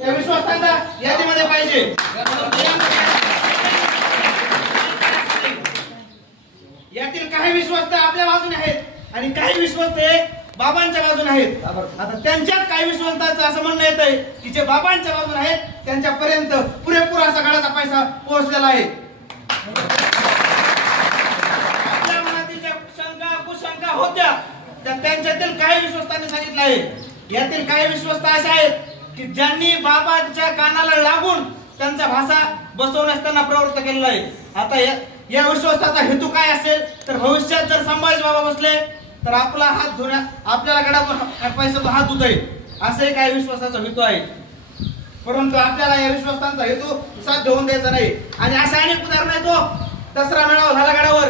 या विश्वासांच्या यादीमध्ये पाहिजे. यातील काही विश्वास आपल्या बाजूने आहेत आणि काही विश्वास बाबांच्या बाजूने आहेत. आता त्यांच्यात काही विश्वासांचं असं म्हणणं येत आहे की जे बाबांच्या बाजूने आहेत त्यांच्यापर्यंत पुरेपूर असा गाळाचा पैसा पोहोचलेला आहे. आपल्या मनातील ज्या शंका कुशंका होत्या त्या त्यांच्यातील काही विश्वासांनी सांगितलं आहे. यातील काही विश्वास असे आहेत की ज्यांनी बाबांच्या कानाला लागून त्यांचा भाषा बसवण्यास त्यांना प्रवृत्त केलेला आहे. आता या विश्वासाचा हेतू काय असेल तर भविष्यात जर संभाजी बाबा बसले तर आपला हात धुण्या आपल्याला गडावर पैशाचा हात धुता येईल असे काही विश्वासाचा हेतू आहे. परंतु आपल्याला या विश्वासांचा हेतू साध्य होऊन द्यायचा नाही. आणि असे अनेक उदाहरण आहेत. दसरा मेळावा झाला गडावर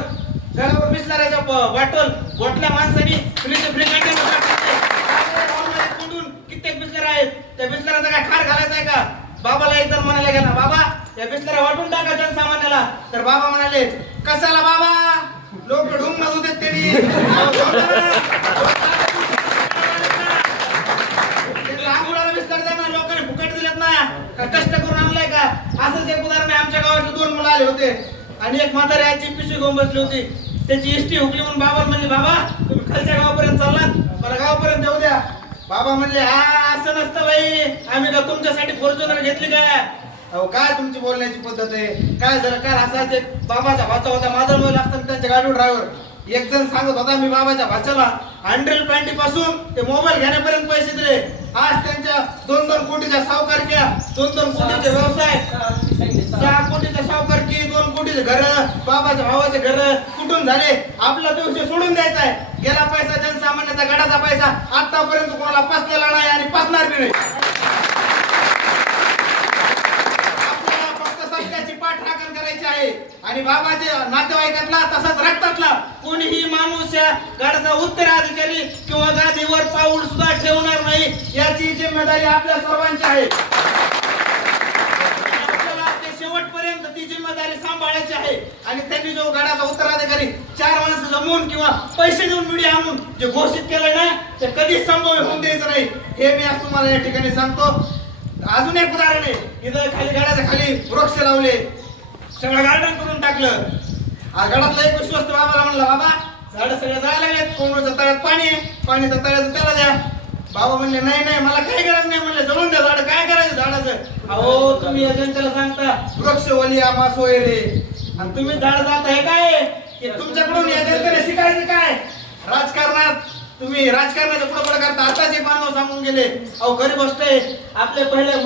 बिस्लरीच्या बॉटल्या माणसांनी कित्येक बिस्लर आहेत. त्या बिस्लराचा काय खार घालायचा आहे का? बाबाला एक जण म्हणायला गेला बाबा त्या बिस्लऱ्या वाटून टाका जनसामान्याला. तर बाबा म्हणाले कशाला बाबा लोक ढुंग नजू देत तरी आंघोळाला बिस्लर द्या लोकांनी फुकट दिलेत ना का कष्ट करून आणलाय का? असंच एक उदाहरण आहे. आमच्या गावातले 2 मुलं आले होते आणि एक म्हातारी आजी पिशवी घेऊन बसली होती. त्याची इष्टी हुकली म्हणून बाबा म्हणले बाबा तुम्ही खालच्या गावापर्यंत चाललात मला गावापर्यंत येऊ द्या. बाबा म्हणले हा असं नसतं बाई आम्ही का तुमच्यासाठी फॉर्च्युनर घेतली काय? अहो काय तुमची बोलण्याची पद्धत आहे? काय झालं काय असाच एक बाबाचा भाचा होता माधव असताना त्यांच्या गाडीवर ड्रायव्हर एक जण सांगत होता मी बाबाच्या भाच्याला हँड्रेल पॅन्टी पासून ते मोबाईल घेण्यापर्यंत पैसे दिले. आज त्यांच्या 2-2 कोटीच्या सावकारक्या 2-2 कोटीचे व्यवसाय 6 कोटीच्या सावकारकी 2 कोटीचे घर बाबाच्या भावाचे घर कुठून झाले? आपला तो विषय सोडून द्यायचा आहे. गेला पैसा जनसामान्याचा गडाचा पैसा आतापर्यंत कोणाला पासलेला नाही आणि पासणार बी नाही. पाठराखण करायची आहे आणि बाबाच्या नातेवाईकातला तसाच रक्तातला कोणीही माणूस या गडाचा उत्तराधिकारी किंवा गादीवर पाऊल सुद्धा ठेवणार नाही याची जिम्मेदारी आपल्या सर्वांची आहे. आपल्याला ते शेवटपर्यंत ती जिम्मेदारी सांभाळायची आहे. आणि त्यांनी जो गडाचा उत्तराधिकारी 4 माणसं जमवून किंवा पैसे देऊन मीडिया आणून जे घोषित केलंय ना ते कधीच संभव होऊन द्यायचं नाही हे मी आज तुम्हाला या ठिकाणी सांगतो. अजून एक उदाहरण आहे. इथं खाली गडाच्या खाली वृक्ष लावले सगळं गार्डन करून टाकलं. गडातला एक विश्वस्त बाबाला म्हणला बाबा झाड सगळं जायला लागलेत कोंबडीच्या तळ्यात पाणी तर तळ्याचं त्याला द्या. बाबा म्हणले नाही मला काही गरज नाही म्हणले जळून द्या झाड काय करायचं झाडाचं? अहो तुम्ही या जनतेला सांगता वृक्ष वलिया मासोय रे आणि तुम्ही झाड जाताय काय? तुमच्याकडून या जनतेने शिकायचं काय? राजकारणात तुम्ही राजकारणाच्या पुढे करता आता जे बांधव सांगून गेले. अहो खरी गोष्ट आहे आपले पहिले